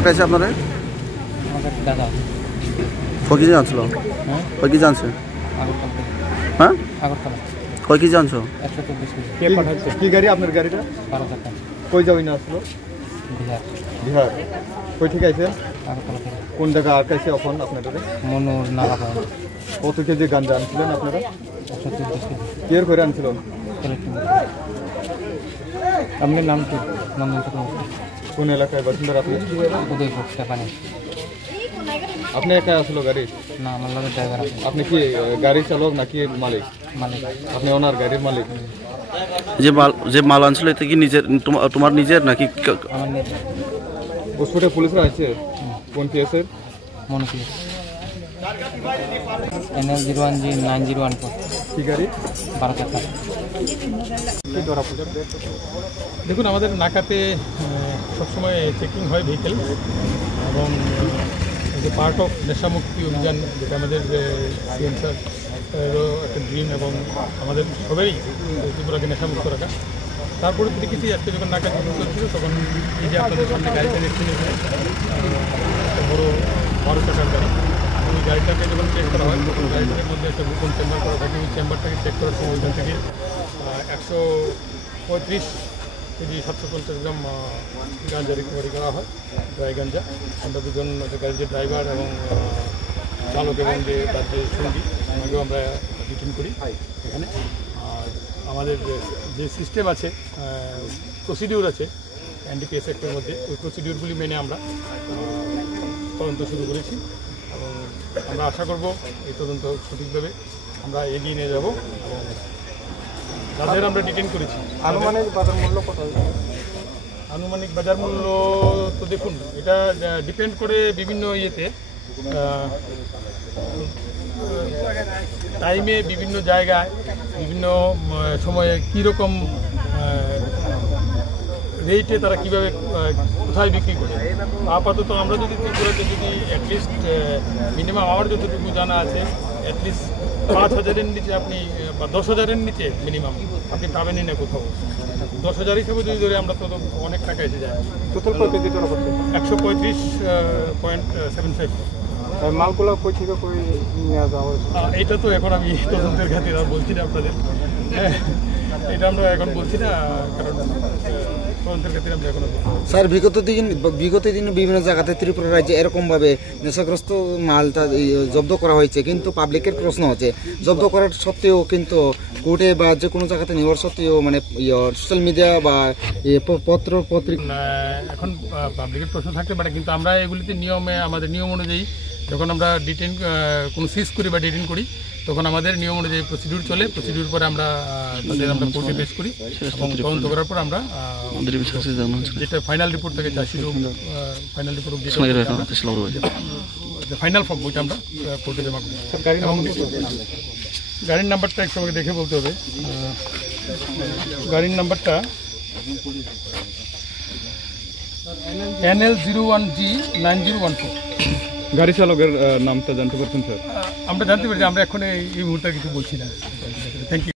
ডাকাইছে আপনারা? আমাদের দাদা। কয় কেজি আনছিল? হ্যাঁ, কয় কেজি আনছে? আগরতলা থেকে। হ্যাঁ, আগরতলা কয় কেজি আনছো? 124 কেজি। কে পাঠাচ্ছে? কি গাড়ি আপনার গাড়িটা? 12 টাকা। কই যাবেন না আসলো? বিহার। বিহার। কই থেকে আইছে? আগরতলা থেকে। কোন জায়গা আটকাইছে এখন আপনাদের? মনোর নাগাপাড়া। কত কেজি গাঞ্জা আনছিলেন আপনারা? 124 কেজি। কেয়ার করে আনছিলেন? কালেক্টিং। আপনার নাম কি? নন্দন চক্রবর্তী। কোন এলাকায় বাসিন্দা আপনি? উদয়পুর চাপানি। আপনি একা আসলো গাড়ি? না, আমার লগে ড্রাইভার আছে। আপনি কি গাড়ি চালক নাকি মালিক? মালিক। আপনি ওনার গাড়ির মালিক? যে মাল আনছিল এটা কি নিজের, তোমার নিজের নাকি? আমার নিজে। হসপিটালে পুলিশরা আছে? কোন কেসের? মনো পুলিশ। NL01G 9014। কি গাড়ি? 12 টাকা। দেখুন, আমাদের নাকাতে সবসময় চেকিং হয় ভেহিকেল, এবং যে পার্ট অফ নেশামুক্তি অভিযান, যেটা আমাদের সিএম স্যারেরও একটা ড্রিম, এবং আমাদের সবারই ত্রিপুরাকে নেশামুক্ত রাখা। তারপরে দেখেছি আজকে যখন নাকা চেকিং করছিল, তখন এই যে আপনাদের সামনে গাড়িটা দেখছেন, একটা বড় 12 টাকার গাড়ি। ওই গাড়িটাকে যখন চেক করা হয়, তখন গাড়িটার মধ্যে একটা গোপন চেম্বার করা থাকে। ওই চেম্বারটাকে চেক করার সময় ওইখান থেকে 135 কেজি 750 গ্রাম গাঞ্জা রিকভারি করা হয়, ড্রাই গাঞ্জা। আমরা দুজন গাড়ির যে ড্রাইভার এবং চালক এবং যে তার যে সঙ্গী, ওনাকেও আমরা ডিটেইন করি এখানে। আর আমাদের যে সিস্টেম আছে, প্রসিডিউর আছে NDPS অ্যাক্টের মধ্যে, ওই প্রসিডিউরগুলি মেনে আমরা তদন্ত শুরু করেছি, এবং আমরা আশা করব এই তদন্ত সঠিকভাবে আমরা এগিয়ে নিয়ে যাব। যাদের আমরা ডিটেইন করেছি, আনুমানিক বাজার মূল্য কত? আনুমানিক বাজার মূল্য তো দেখুন, এটা ডিপেন্ড করে বিভিন্ন ইয়েতে, টাইমে, বিভিন্ন জায়গায়, বিভিন্ন সময়ে কীরকম রেটে তারা কীভাবে কোথায় বিক্রি করে। আপাতত আমরা যদি ত্রিপুরাতে যদি অ্যাটলিস্ট মিনিমাম আমার যতটুকু জানা আছে, অ্যাটলিস্ট 5,000-এর নিচে আপনি, বা 10,000-এর নিচে মিনিমাম আপনি পাবেনই না কোথাও। 10,000 হিসেবে যদি ধরে আমরা, তো অনেক টাকা এসে যায়। টোটাল কত কেজি তোলা করতে? 135.75। মালগুলো কই থেকে কই নিয়ে যাওয়া? এটা তো এখন আমি তদন্তের খাতিরে আর বলছি না আপনাদের, এটা আমরা এখন বলছি না, কারণ তদন্তের খাতিরে আমরা এখন। স্যার, বিগত দিন বিভিন্ন জায়গাতে ত্রিপুরা রাজ্যে এরকমভাবে নেশাগ্রস্ত মালটা জব্দ করা হয়েছে, কিন্তু পাবলিকের প্রশ্ন হচ্ছে জব্দ করার সত্ত্বেও কিন্তু কোর্টে বা যে কোনো জায়গাতে নেওয়ার সত্ত্বেও, মানে সোশ্যাল মিডিয়া বা পত্রিকা, এখন পাবলিকের প্রশ্ন থাকতে পারে, কিন্তু আমরা এগুলিতে নিয়মে, আমাদের নিয়ম অনুযায়ী যখন আমরা ডিটেইন কোনো সিজ করি বা ডিটেইন করি, তখন আমাদের নিয়ম অনুযায়ী প্রসিডিউর চলে। প্রসিডিউর পরে আমরা তাদের আমরা কোর্টে পেশ করি, এবং তদন্ত করার পর আমরা যেটা ফাইনাল রিপোর্ট থাকে, chargesheet final report, final form, ওইটা আমরা কোর্টে জমা করি। গাড়ির নাম্বারটা একটু আমাকে দেখে বলতে হবে। গাড়ির নাম্বারটা NL01G 9014। গাড়ি চালকের নামটা জানতে পারছেন স্যার? আমরা জানতে পারি, আমরা এখন এই মুহূর্তে কিছু বলছি না। Thank you.